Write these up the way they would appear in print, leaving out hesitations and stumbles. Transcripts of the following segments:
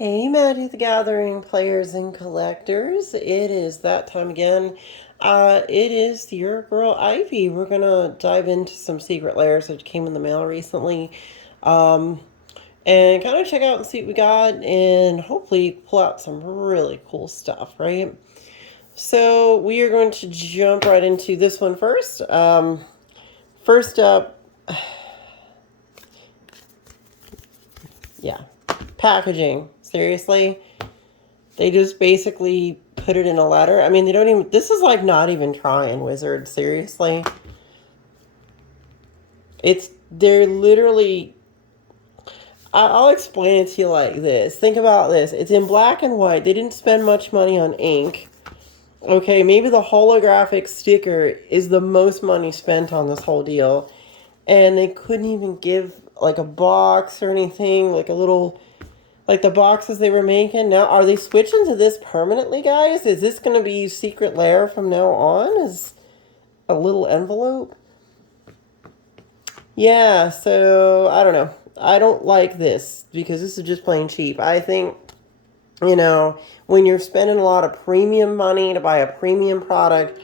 Hey, Magic the Gathering players and collectors. It is that time again. It is your girl Ivy. We're gonna dive into some secret layers that came in the mail recently, um, and kind of check out and see what we got, and hopefully pull out some really cool stuff, right? So we are going to jump right into this one first. First up, yeah, packaging. Seriously. They just basically put it in a letter. I mean, they don't even, this is like not even trying, Wizard. Seriously. They're literally, I'll explain it to you like this. Think about this. It's in black and white. They didn't spend much money on ink. Okay, maybe the holographic sticker is the most money spent on this whole deal. And they couldn't even give like a box or anything, like a little, like the boxes they were making. Now, are they switching to this permanently, guys? Is this going to be Secret Lair from now on? Is a little envelope? Yeah, so I don't know. I don't like this because this is just plain cheap. I think, when you're spending a lot of premium money to buy a premium product,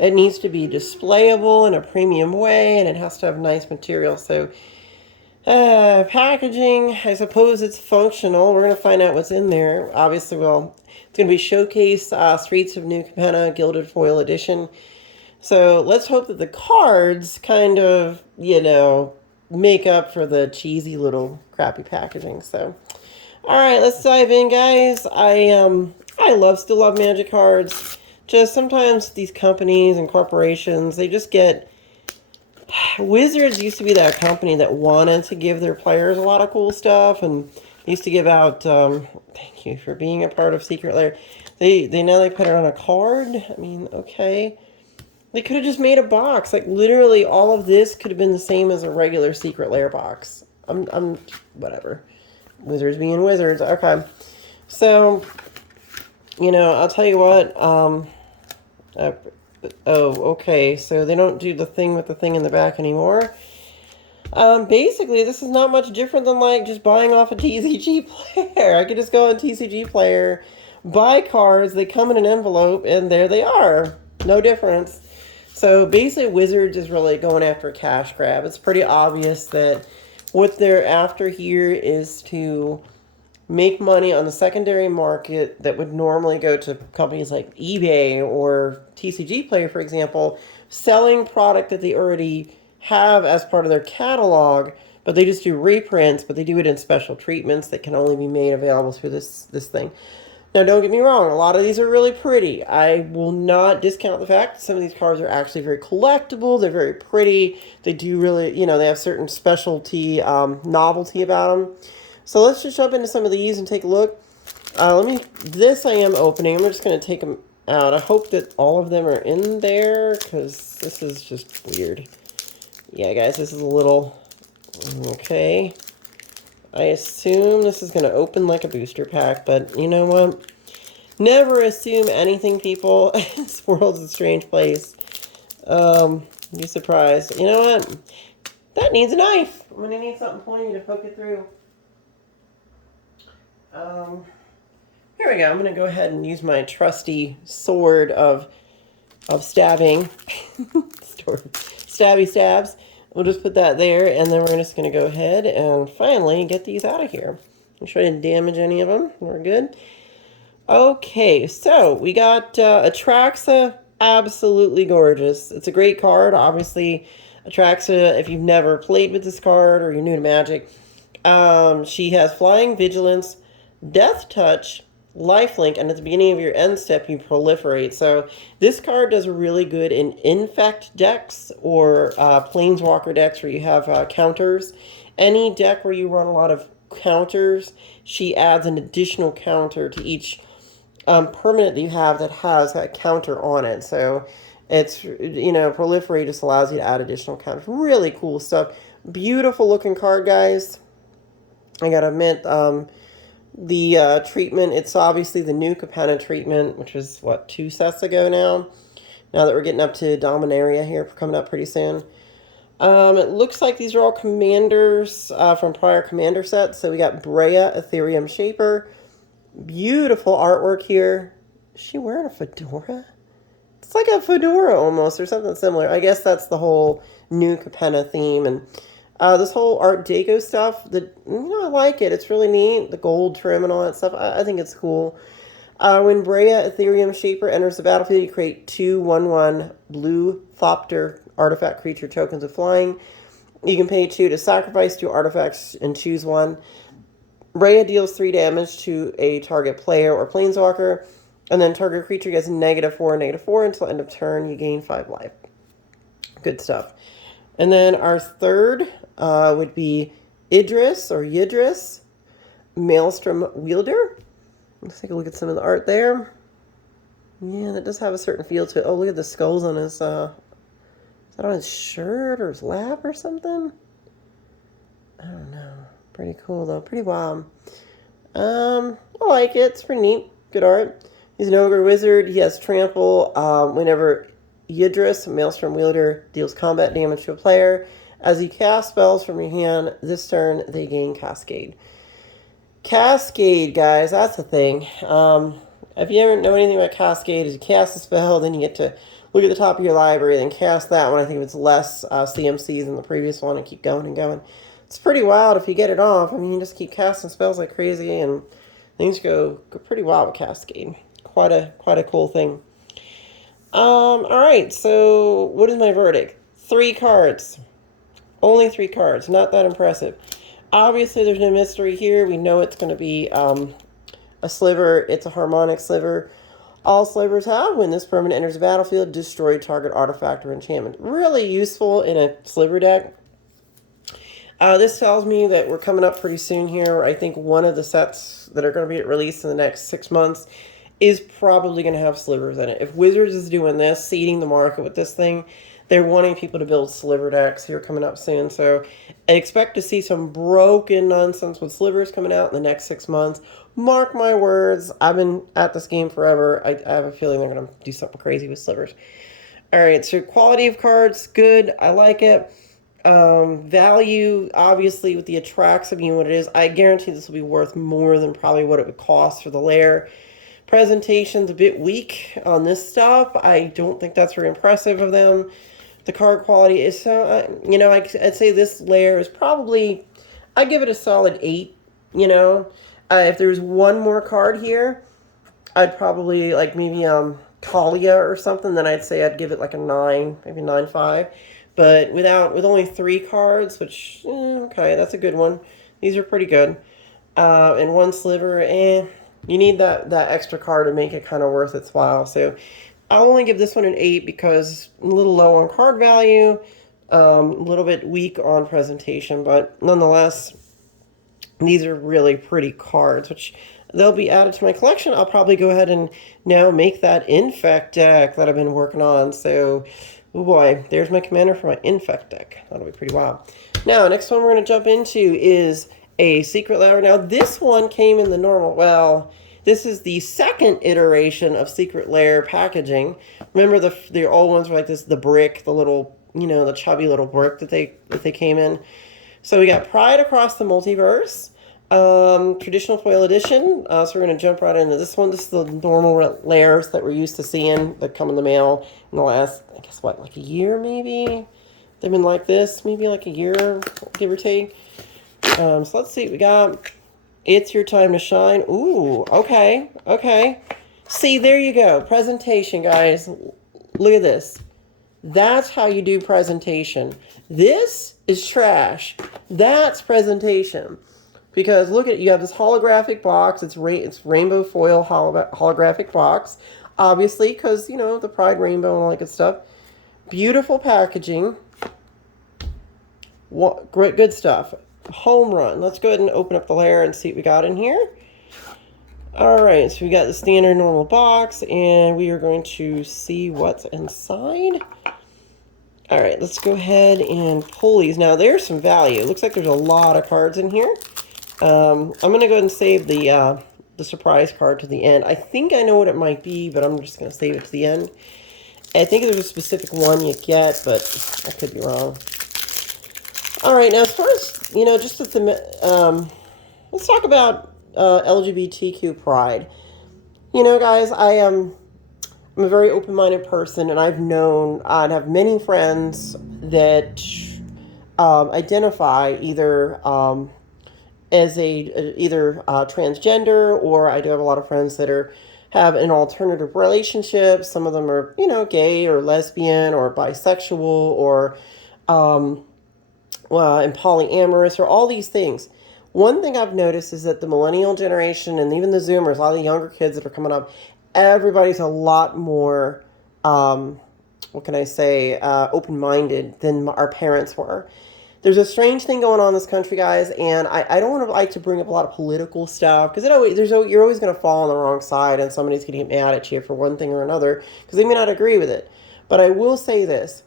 it needs to be displayable in a premium way and it has to have nice material. So packaging, I suppose it's functional. We're going to find out what's in there. Obviously, well, it's going to be Showcase Streets of New Capenna Gilded Foil Edition. So let's hope that the cards kind of, make up for the cheesy little crappy packaging. So, all right, let's dive in, guys. I still love Magic cards. Just sometimes these companies and corporations, they just get. Wizards used to be that company that wanted to give their players a lot of cool stuff and used to give out, thank you for being a part of Secret Lair. They put it on a card. I mean, okay. They could have just made a box. Like, literally, all of this could have been the same as a regular Secret Lair box. Whatever. Wizards being wizards. Okay. So, I'll tell you what, okay. So they don't do the thing with the thing in the back anymore. Basically, this is not much different than, like, just buying off a TCG player. I could just go on TCG player, buy cards, they come in an envelope, and there they are. No difference. So basically, Wizards is really going after a cash grab. It's pretty obvious that what they're after here is to make money on the secondary market that would normally go to companies like eBay or TCG Player, for example, selling product that they already have as part of their catalog, but they just do reprints, but they do it in special treatments that can only be made available through this thing. Now, don't get me wrong, a lot of these are really pretty. I will not discount the fact that some of these cards are actually very collectible. They're very pretty. They do really, they have certain specialty novelty about them. So let's just jump into some of these and take a look. This I am opening. I'm just going to take them out. I hope that all of them are in there because this is just weird. Yeah, guys, this is a little, okay. I assume this is going to open like a booster pack, but you know what? Never assume anything, people. This world's a strange place. Be surprised. You know what? That needs a knife. I'm going to need something pointy to poke it through. Here we go. I'm going to go ahead and use my trusty sword of stabbing. Stabby stabs. We'll just put that there, and then we're just going to go ahead and finally get these out of here. Make sure I didn't damage any of them. We're good. Okay, so we got Atraxa. Absolutely gorgeous. It's a great card. Obviously, Atraxa, if you've never played with this card or you're new to Magic, she has Flying Vigilance, Death Touch, Lifelink, and at the beginning of your end step, you proliferate. So this card does really good in Infect decks or Planeswalker decks where you have counters. Any deck where you run a lot of counters, she adds an additional counter to each permanent that you have that has a counter on it. So it's, proliferate just allows you to add additional counters. Really cool stuff. Beautiful looking card, guys. I gotta admit, the treatment, it's obviously the new Capenna treatment, which was, 2 sets ago now? Now that we're getting up to Dominaria here, coming up pretty soon. It looks like these are all commanders from prior commander sets. So we got Brea, Ethereum Shaper, Beautiful artwork here. Is she wearing a fedora? It's like a fedora almost, or something similar. I guess that's the whole new Capenna theme. And this whole Art Deco stuff, I like it. It's really neat. The gold trim and all that stuff. I think it's cool. When Brea Ethereum Shaper enters the battlefield, you create 2/1/1 blue Thopter artifact creature tokens of flying. You can pay 2 to sacrifice 2 artifacts and choose one. Brea deals 3 damage to a target player or planeswalker, and then target creature gets -4/-4 until end of turn. You gain 5 life. Good stuff. And then our third would be Yidris, Maelstrom Wielder. Let's take a look at some of the art there. Yeah, that does have a certain feel to it. Oh, look at the skulls on his, is that on his shirt or his lap or something? I don't know. Pretty cool though. Pretty wild. I like it. It's pretty neat. Good art. He's an ogre wizard. He has trample. Whenever Yidris, Maelstrom Wielder, deals combat damage to a player, as he casts spells from your hand this turn, they gain Cascade. Cascade, guys, that's the thing. If you ever know anything about Cascade, is you cast a spell, then you get to look at the top of your library, then cast that one. I think it's less CMCs than the previous one, and keep going and going. It's pretty wild if you get it off. I mean, you just keep casting spells like crazy, and things go pretty wild with Cascade. Quite a cool thing. All right. So, what is my verdict? 3 cards. Only 3 cards. Not that impressive. Obviously, there's no mystery here. We know it's going to be a sliver. It's a harmonic sliver. All slivers have, when this permanent enters the battlefield, destroy target artifact or enchantment. Really useful in a sliver deck. This tells me that we're coming up pretty soon here. I think one of the sets that are going to be released in the next 6 months is probably going to have slivers in it. If Wizards is doing this, seeding the market with this thing, they're wanting people to build sliver decks here coming up soon. So I expect to see some broken nonsense with slivers coming out in the next 6 months. Mark my words. I've been at this game forever. I have a feeling they're going to do something crazy with slivers. All right, so quality of cards, good. I like it. Value, obviously, with the Atraxa being what it is, I guarantee this will be worth more than probably what it would cost for the Lair. Presentation's a bit weak on this stuff. I don't think that's very impressive of them. The card quality is so, I'd say this Lair is probably, I'd give it a solid 8, If there was one more card here, I'd probably, like, maybe, Talia or something, then I'd say I'd give it like a 9, maybe 9.5. But with only 3 cards, which, okay, that's a good one. These are pretty good. And 1 sliver, you need that extra card to make it kind of worth its while. So I'll only give this one an 8 because a little low on card value, a little bit weak on presentation, but nonetheless, these are really pretty cards, which they'll be added to my collection. I'll probably go ahead and now make that Infect deck that I've been working on. So, oh boy, there's my commander for my Infect deck. That'll be pretty wild. Now, next one we're going to jump into is a Secret Lair. Now, this one came in the normal, well, this is the second iteration of Secret Lair packaging. Remember the old ones were like this, the brick, the little, the chubby little brick that they came in. So we got Pride Across the Multiverse, traditional foil edition. So we're going to jump right into this one. This is the normal Lairs that we're used to seeing that come in the mail in the last, I guess, what, like a year maybe? They've been like this, maybe like a year, give or take. So let's see what we got. It's Your Time to Shine. Ooh, okay. See, there you go. Presentation, guys. Look at this. That's how you do presentation. This is trash. That's presentation. Because look at, you have this holographic box. It's rainbow foil holographic box. Obviously, because, the Pride Rainbow and all that good stuff. Beautiful packaging. Great, good stuff. Home run. Let's go ahead and open up the Lair and see what we got in here. Alright, so we got the standard normal box, and we are going to see what's inside. Alright, let's go ahead and pull these. Now, there's some value. It looks like there's a lot of cards in here. I'm going to go ahead and save the surprise card to the end. I think I know what it might be, but I'm just going to save it to the end. I think there's a specific one you get, but I could be wrong. Alright, now as far as, just with the, let's talk about LGBTQ pride. You know, guys, I'm a very open-minded person, and I've known and have many friends that identify either as either transgender, or I do have a lot of friends that are have an alternative relationship. Some of them are, gay or lesbian or bisexual or and polyamorous or all these things. One thing I've noticed is that the millennial generation and even the Zoomers, a lot of the younger kids that are coming up, everybody's a lot more, what can I say, open-minded than our parents were. There's a strange thing going on in this country, guys, and I don't want to like to bring up a lot of political stuff because you're always going to fall on the wrong side, and somebody's going to get mad at you for one thing or another because they may not agree with it. But I will say this: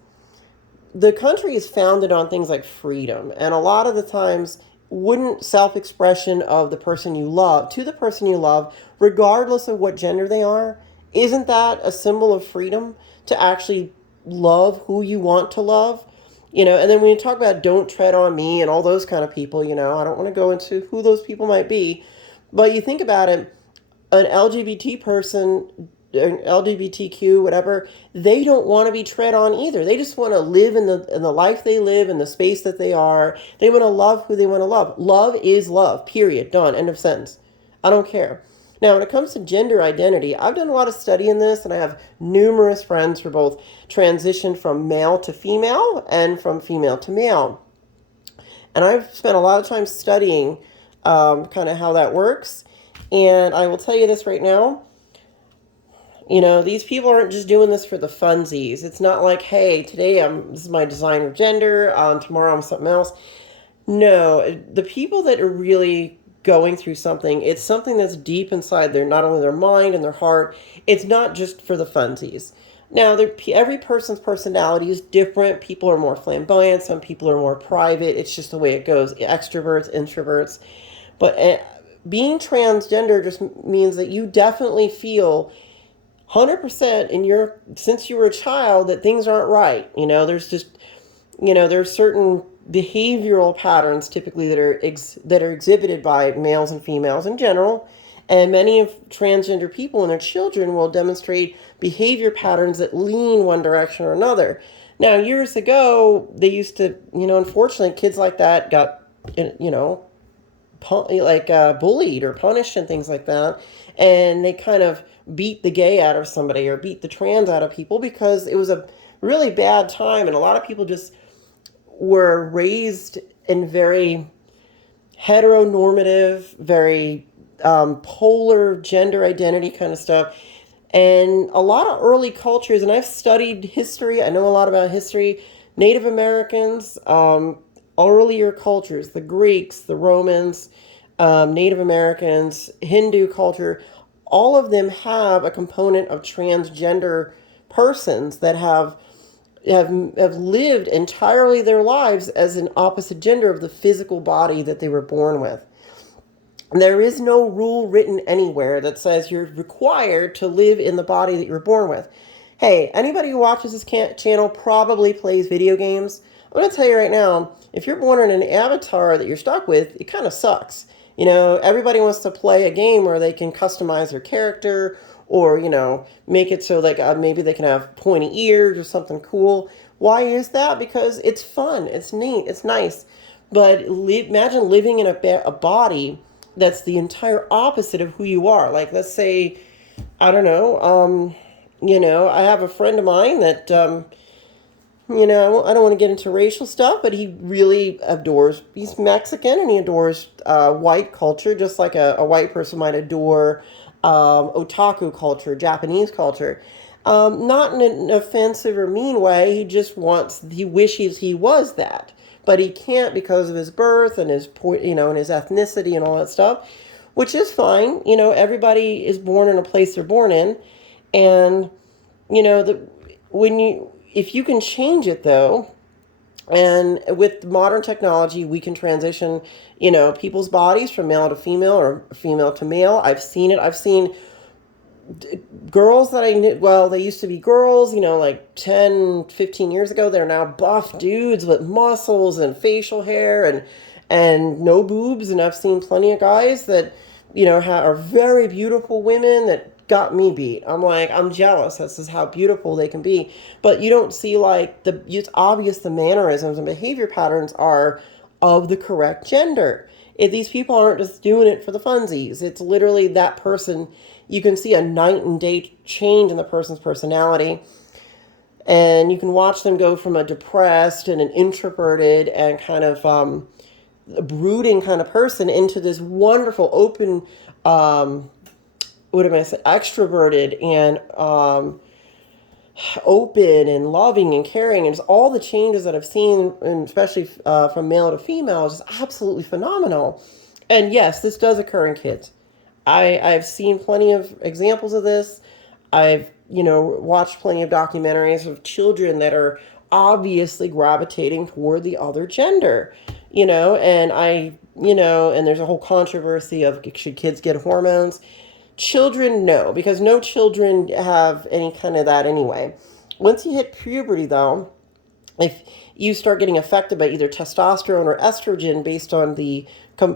the country is founded on things like freedom, and a lot of the times, wouldn't self-expression of the person you love to the person you love, regardless of what gender they are, isn't that a symbol of freedom to actually love who you want to love? And then when you talk about don't tread on me and all those kind of people, I don't want to go into who those people might be, but you think about it, an LGBT person, LGBTQ, whatever, they don't want to be tread on either. They just want to live in the life they live, in the space that they are. They want to love who they want to love. Love is love, period, done, end of sentence. I don't care. Now, when it comes to gender identity, I've done a lot of study in this, and I have numerous friends who both transitioned from male to female and from female to male. And I've spent a lot of time studying kind of how that works. And I will tell you this right now. These people aren't just doing this for the funsies. It's not like, hey, today this is my designer gender, tomorrow I'm something else. No, the people that are really going through something, it's something that's deep inside not only their mind and their heart. It's not just for the funsies. Now, every person's personality is different. People are more flamboyant. Some people are more private. It's just the way it goes. Extroverts, introverts. But being transgender just means that you definitely feel 100% since you were a child that things aren't right. There's just, there's certain behavioral patterns typically that are exhibited by males and females in general, and many of transgender people and their children will demonstrate behavior patterns that lean one direction or another. Now, years ago, they used to, unfortunately, kids like that got, bullied or punished and things like that, and they kind of beat the gay out of somebody or beat the trans out of people because it was a really bad time, and a lot of people just were raised in very heteronormative, very polar gender identity kind of stuff. And a lot of early cultures, and I've studied history, I know a lot about history, Native Americans, earlier cultures, the Greeks, the Romans, Native Americans, Hindu culture, all of them have a component of transgender persons that have lived entirely their lives as an opposite gender of the physical body that they were born with. There is no rule written anywhere that says you're required to live in the body that you were born with. Hey, anybody who watches this channel probably plays video games. I'm going to tell you right now, if you're born in an avatar that you're stuck with, it kind of sucks. Everybody wants to play a game where they can customize their character or, make it so like maybe they can have pointy ears or something cool. Why is that? Because it's fun. It's neat. It's nice. But imagine living in a body that's the entire opposite of who you are. Like, let's say, I don't know, I have a friend of mine that, I don't want to get into racial stuff, but he really he's Mexican and he adores white culture, just like a white person might adore otaku culture, Japanese culture. Not in an offensive or mean way. He wishes he was that, but he can't because of his birth and his ethnicity and all that stuff, which is fine. Everybody is born in a place they're born in, and if you can change it though, and with modern technology, we can transition, people's bodies from male to female or female to male. I've seen it. I've seen girls that I knew, well, they used to be girls, like 10, 15 years ago. They're now buff dudes with muscles and facial hair and no boobs. And I've seen plenty of guys that are very beautiful women that got me beat. I'm like, I'm jealous. This is how beautiful they can be. But you don't see like it's obvious the mannerisms and behavior patterns are of the correct gender. If these people aren't just doing it for the funsies, it's literally that person. You can see a night and day change in the person's personality. And you can watch them go from a depressed and an introverted and kind of a brooding kind of person into this wonderful, open, what am I saying, extroverted and open and loving and caring. And just all the changes that I've seen, and especially from male to female, is just absolutely phenomenal. And yes, this does occur in kids. I've seen plenty of examples of this. I've, watched plenty of documentaries of children that are obviously gravitating toward the other gender, and and there's a whole controversy of should kids get hormones? Children, no, because no children have any kind of that anyway. Once you hit puberty, though, if you start getting affected by either testosterone or estrogen based on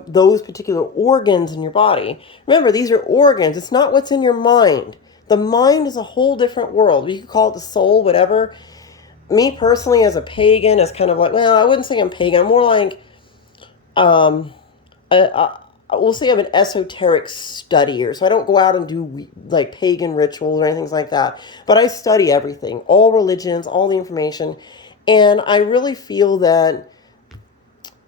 those particular organs in your body. Remember, these are organs. It's not what's in your mind. The mind is a whole different world. You could call it the soul, whatever. Me personally, as a pagan, as kind of like, well, I wouldn't say I'm pagan. I'm more like, we'll say I'm an esoteric studier. So I don't go out and do like pagan rituals or anything like that. But I study everything, all religions, all the information. And I really feel that,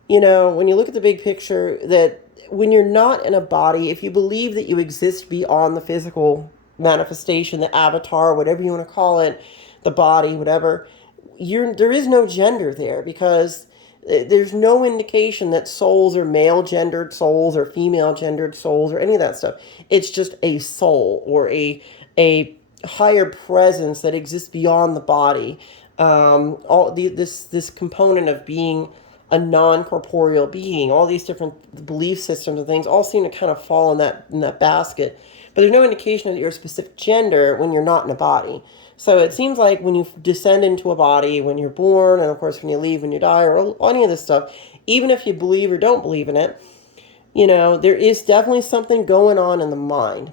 when you look at the big picture, that when you're not in a body, if you believe that you exist beyond the physical manifestation, the avatar, whatever you want to call it, the body, whatever, there is no gender there, because there's no indication that souls are male gendered souls or female gendered souls or any of that stuff. It's just a soul or a higher presence that exists beyond the body. This component of being a non-corporeal being, all these different belief systems and things all seem to kind of fall in that basket. But there's no indication that you're a specific gender when you're not in a body. So it seems like when you descend into a body, when you're born, and of course when you leave, when you die, or any of this stuff, even if you believe or don't believe in it, there is definitely something going on in the mind.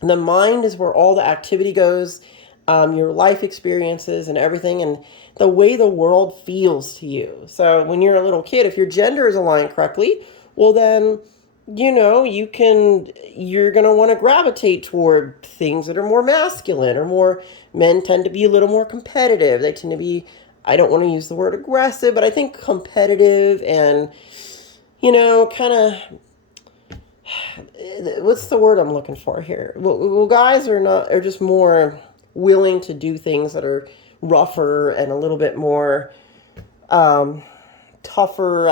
And the mind is where all the activity goes, your life experiences and everything, and the way the world feels to you. So when you're a little kid, if your gender is aligned correctly, well then, you're going to want to gravitate toward things that are more masculine, or more, men tend to be a little more competitive. They tend to be, I don't want to use the word aggressive, but I think competitive and, kind of, what's the word I'm looking for here? Well, guys are just more willing to do things that are rougher and a little bit more tougher.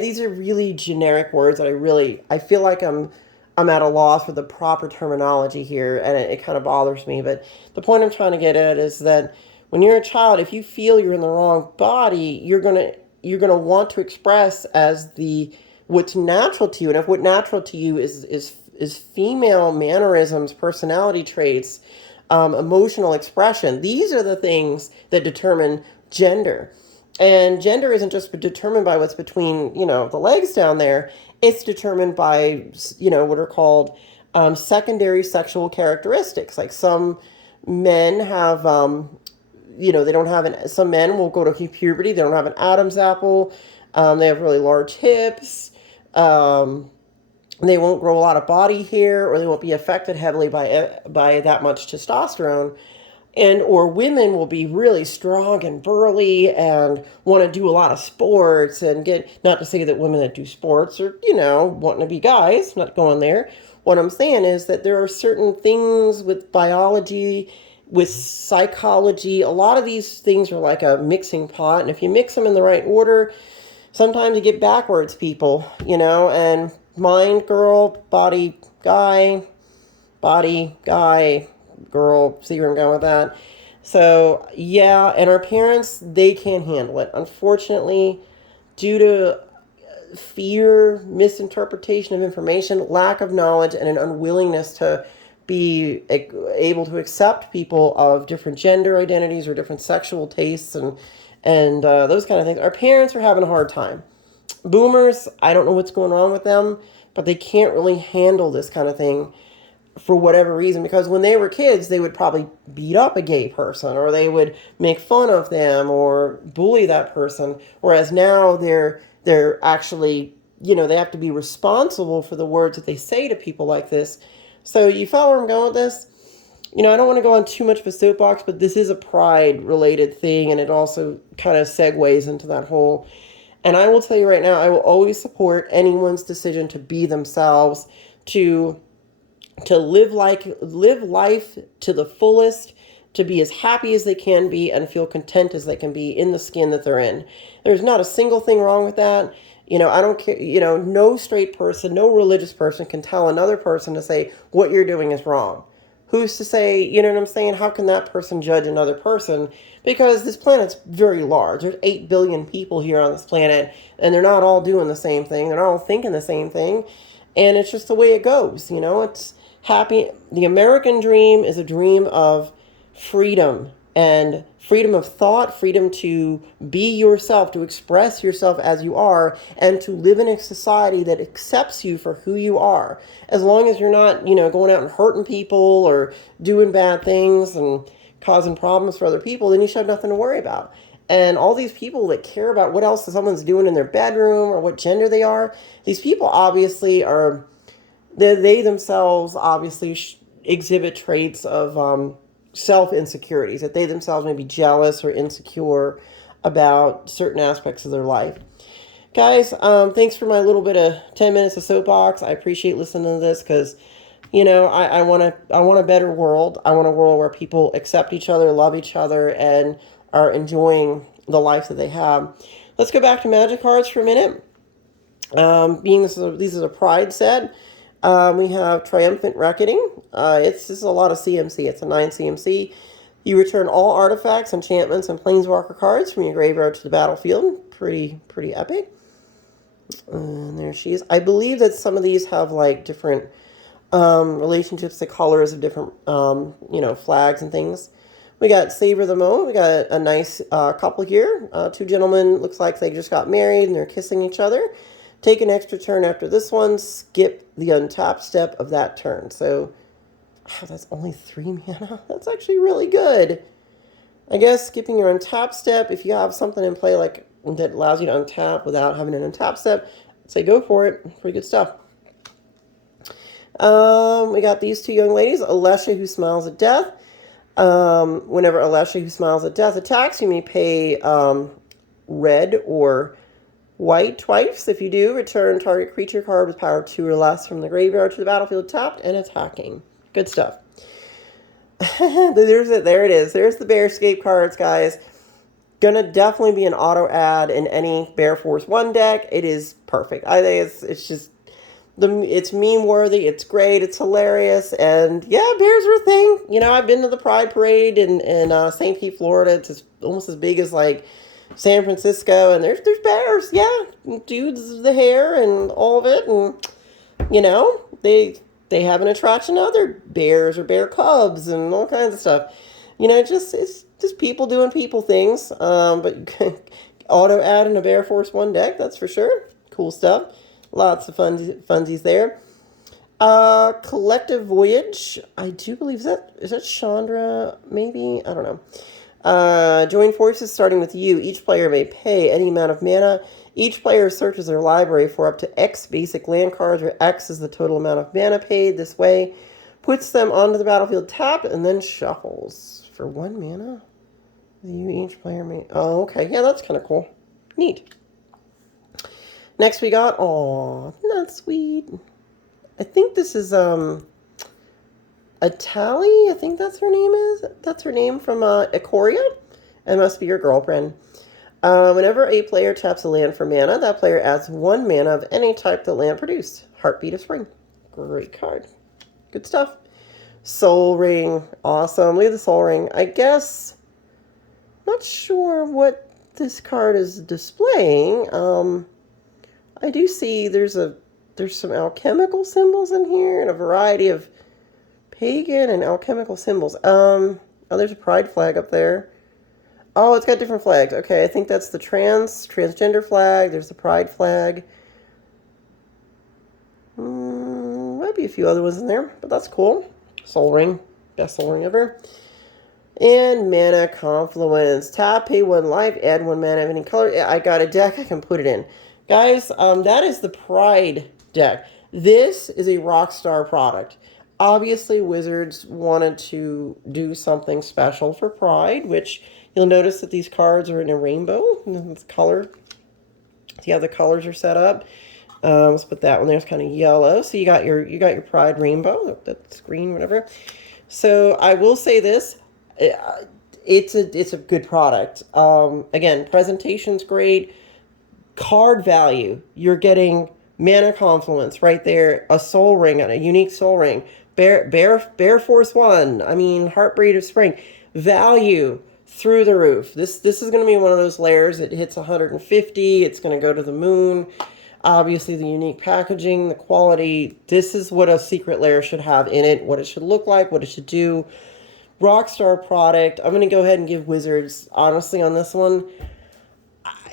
These are really generic words that I feel like I'm at a loss for the proper terminology here, and it kind of bothers me. But the point I'm trying to get at is that when you're a child, if you feel you're in the wrong body, you're gonna want to express as what's natural to you. And if what natural to you is female mannerisms, personality traits, emotional expression, these are the things that determine gender. And gender isn't just determined by what's between, the legs down there. It's determined by, what are called secondary sexual characteristics. Like some men have, they don't have some men will go to puberty. They don't have an Adam's apple. They have really large hips. They won't grow a lot of body hair, or they won't be affected heavily by that much testosterone. Or women will be really strong and burly and want to do a lot of sports and not to say that women that do sports are, wanting to be guys, not going there. What I'm saying is that there are certain things with biology, with psychology, a lot of these things are like a mixing pot. And if you mix them in the right order, sometimes you get backwards people, and mind girl, body guy, girl, see where I'm going with that. So yeah, and our parents, they can't handle it. Unfortunately, due to fear, misinterpretation of information, lack of knowledge, and an unwillingness to be able to accept people of different gender identities or different sexual tastes and those kind of things, our parents are having a hard time. Boomers, I don't know what's going on with them. but they can't really handle this kind of thing for whatever reason, because when they were kids, they would probably beat up a gay person, or they would make fun of them or bully that person. Whereas now they're actually, they have to be responsible for the words that they say to people like this. So you follow where I'm going with this? I don't want to go on too much of a soapbox, but this is a pride related thing, and it also kind of segues into that whole. And I will tell you right now, I will always support anyone's decision to be themselves, to live life to the fullest, to be as happy as they can be and feel content as they can be in the skin that they're in. There's not a single thing wrong with that. I don't care, no straight person, no religious person can tell another person to say what you're doing is wrong. Who's to say, you know what I'm saying? How can that person judge another person? Because this planet's very large. There's 8 billion people here on this planet, and they're not all doing the same thing. They're not all thinking the same thing. And it's just the way it goes. It's happy. The American dream is a dream of freedom, and freedom of thought, freedom to be yourself, to express yourself as you are, and to live in a society that accepts you for who you are. As long as you're not, going out and hurting people or doing bad things and causing problems for other people, then you should have nothing to worry about. And all these people that care about what else someone's doing in their bedroom or what gender they are, these people obviously are, they themselves obviously exhibit traits of self-insecurities, that they themselves may be jealous or insecure about certain aspects of their life. Guys, thanks for my little bit of 10 minutes of soapbox. I appreciate listening to this because, I want a better world. I want a world where people accept each other, love each other, and are enjoying the life that they have. Let's go back to magic cards for a minute. Being this is a pride set, we have Triumphant Reckoning. This is a lot of CMC. It's a 9 CMC. You return all artifacts, enchantments, and planeswalker cards from your graveyard to the battlefield. Pretty epic. And there she is. I believe that some of these have like different relationships to colors of different flags and things. We got Savor the Moment. We got a nice couple here. Two gentlemen, looks like they just got married and they're kissing each other. Take an extra turn after this one. Skip the untapped step of that turn. So, that's only 3 mana. That's actually really good. I guess skipping your untapped step, if you have something in play like that allows you to untap without having an untapped step, I'd say go for it. Pretty good stuff. We got these two young ladies. Alesha, who smiles at death. Whenever Alesha, who smiles at death, attacks, you may pay red or white twice. If you do, return target creature card with power 2 or less from the graveyard to the battlefield tapped and attacking. Good stuff. There it is. There's the Bearscape cards, guys. Gonna definitely be an auto add in any Bear Force 1 deck. It is perfect. I think it's just it's meme worthy. It's great. It's hilarious. And yeah, bears are a thing. I've been to the Pride Parade in St. Pete, Florida. It's just almost as big as like San Francisco, and there's bears. Yeah, dudes, the hair and all of it, and they have an attraction to other bears or bear cubs and all kinds of stuff. It's just people doing people things. But auto add in a Bear Force 1 deck, that's for sure. Cool stuff. Lots of funsies there. Collective Voyage. I do believe, is that Chandra? Maybe? I don't know. Join forces starting with you. Each player may pay any amount of mana. Each player searches their library for up to X basic land cards, where X is the total amount of mana paid this way. Puts them onto the battlefield tapped and then shuffles. For 1 mana? Each player may... Oh, okay. Yeah, that's kind of cool. Neat. Next we got... Oh, that's sweet. I think this is, Atali? I think that's her name is. That's her name from, Ikoria. It must be your girlfriend. Whenever a player taps a land for mana, that player adds 1 mana of any type the land produced. Heartbeat of Spring. Great card. Good stuff. Soul Ring. Awesome. Look at the Soul Ring. I guess... Not sure what this card is displaying. I do see there's some alchemical symbols in here and a variety of pagan and alchemical symbols. Oh, there's a pride flag up there. Oh, it's got different flags. Okay, I think that's the transgender flag. There's the pride flag. Might be a few other ones in there, but that's cool. Soul Ring. Best Soul Ring ever. And Mana Confluence. Tap, pay 1 life, add 1 mana of any color. I got a deck, I can put it in. Guys, that is the Pride deck. This is a Rockstar product. Obviously, Wizards wanted to do something special for Pride, which you'll notice that these cards are in a rainbow. It's color. See how the colors are set up? Let's put that one there. It's kind of yellow. So you got your Pride rainbow. That's green, whatever. So I will say this. It's a good product. Again, presentation's great. Card value, you're getting Mana Confluence right there, a Soul Ring, a unique Soul Ring, Bear Force 1, I mean, Heartbreed of Spring. Value through the roof. This is going to be one of those layers. It hits 150. It's going to go to the moon. Obviously, the unique packaging, the quality. This is what a secret lair should have in it, what it should look like, what it should do. Rockstar product. I'm going to go ahead and give Wizards, honestly, on this one.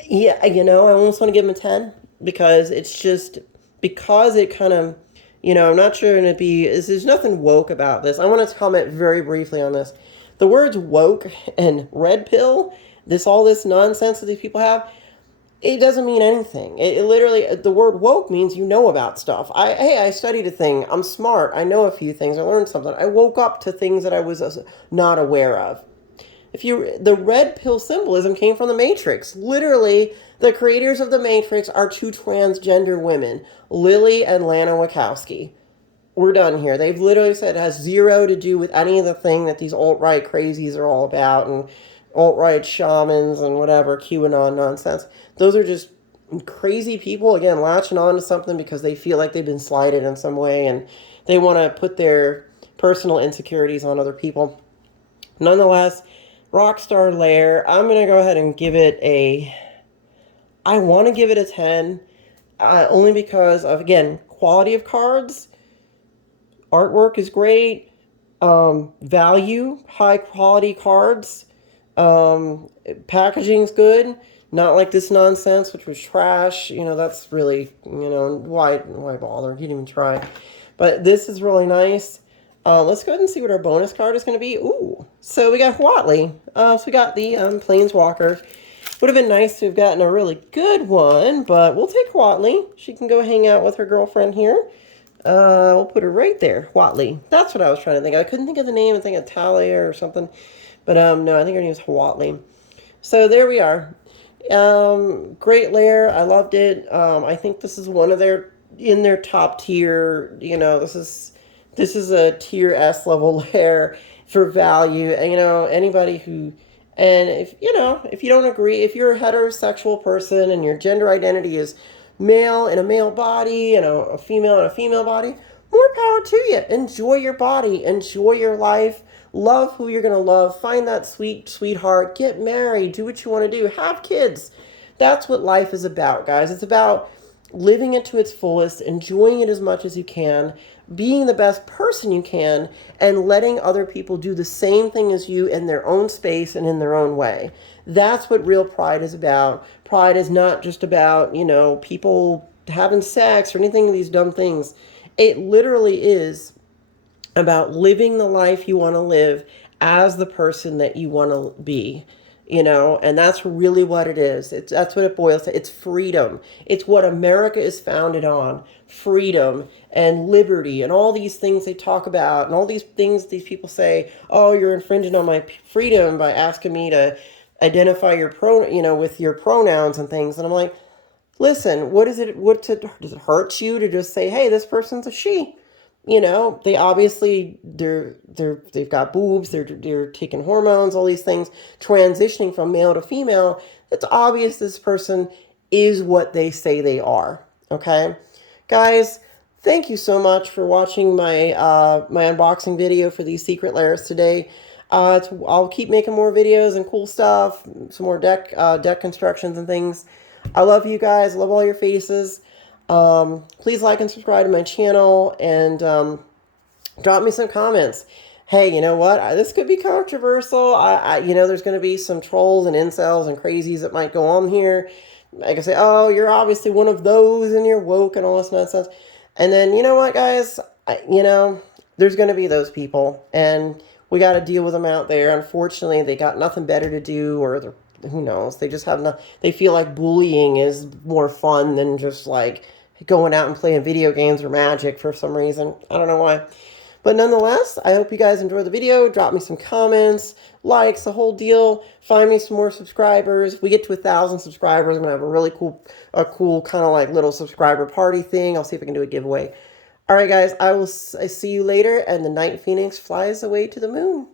Yeah, I almost want to give them a 10 because it's just, because it kind of, I'm not sure going to be, there's nothing woke about this. I want to comment very briefly on this. The words woke and red pill, all this nonsense that these people have, it doesn't mean anything. It literally, the word woke means you know about stuff. I studied a thing. I'm smart. I know a few things. I learned something. I woke up to things that I was not aware of. The red pill symbolism came from the Matrix. Literally, the creators of the Matrix are 2 transgender women, Lily and Lana Wachowski. We're done here. They've literally said it has zero to do with any of the thing that these alt-right crazies are all about, and alt-right shamans and whatever, QAnon nonsense. Those are just crazy people, again, latching on to something because they feel like they've been slighted in some way, and they want to put their personal insecurities on other people. Nonetheless, Rockstar Lair, I'm going to go ahead and give it I want to give it a 10, only because of, again, quality of cards. Artwork is great. Value, high quality cards. Packaging's good. Not like this nonsense, which was trash. That's really, why bother? You didn't even try. But this is really nice. Let's go ahead and see what our bonus card is going to be. Ooh, so we got Huatli. So we got the Planeswalker. Would have been nice to have gotten a really good one, but we'll take Huatli. She can go hang out with her girlfriend here. We'll put her right there. Huatli. That's what I was trying to think. I couldn't think of the name. I think of Talia or something. But no, I think her name is Huatli. So there we are. Great lair. I loved it. I think this is one of their top tier. This is a tier S level lair for value. And, anybody who, and if you don't agree, if you're a heterosexual person and your gender identity is male in a male body and a female in a female body, more power to you. Enjoy your body. Enjoy your life. Love who you're going to love. Find that sweetheart. Get married. Do what you want to do. Have kids. That's what life is about, guys. It's about living it to its fullest, enjoying it as much as you can, being the best person you can, and letting other people do the same thing as you in their own space and in their own way. That's what real pride is about. Pride is not just about, people having sex or anything of these dumb things. It literally is about living the life you want to live as the person that you want to be. And that's really what it is. That's what it boils to. It's freedom. It's what America is founded on. Freedom and liberty and all these things they talk about and all these things these people say, oh, you're infringing on my freedom by asking me to identify with your pronouns and things. And I'm like, listen, does it hurt you to just say, hey, this person's a she? They obviously, they've got boobs, they're taking hormones, all these things, transitioning from male to female. It's obvious this person is what they say they are. Okay, guys, thank you so much for watching my my unboxing video for these secret lairs today. I'll keep making more videos and cool stuff, some more deck constructions and things. I love you guys. I love all your faces. Please like and subscribe to my channel and drop me some comments. Hey, you know what? This could be controversial. There's going to be some trolls and incels and crazies that might go on here. I can say, oh, you're obviously one of those and you're woke and all this nonsense. And then, you know what, guys? There's going to be those people, and we got to deal with them out there. Unfortunately, they got nothing better to do, or who knows? They just have no. They feel like bullying is more fun than just like going out and playing video games or Magic for some reason. I don't know why. But nonetheless, I hope you guys enjoyed the video. Drop me some comments, likes, the whole deal. Find me some more subscribers. If we get to 1,000 subscribers, I'm gonna have a really cool kind of like little subscriber party thing. I'll see if I can do a giveaway. All right, guys, I see you later, and the Night Phoenix flies away to the moon.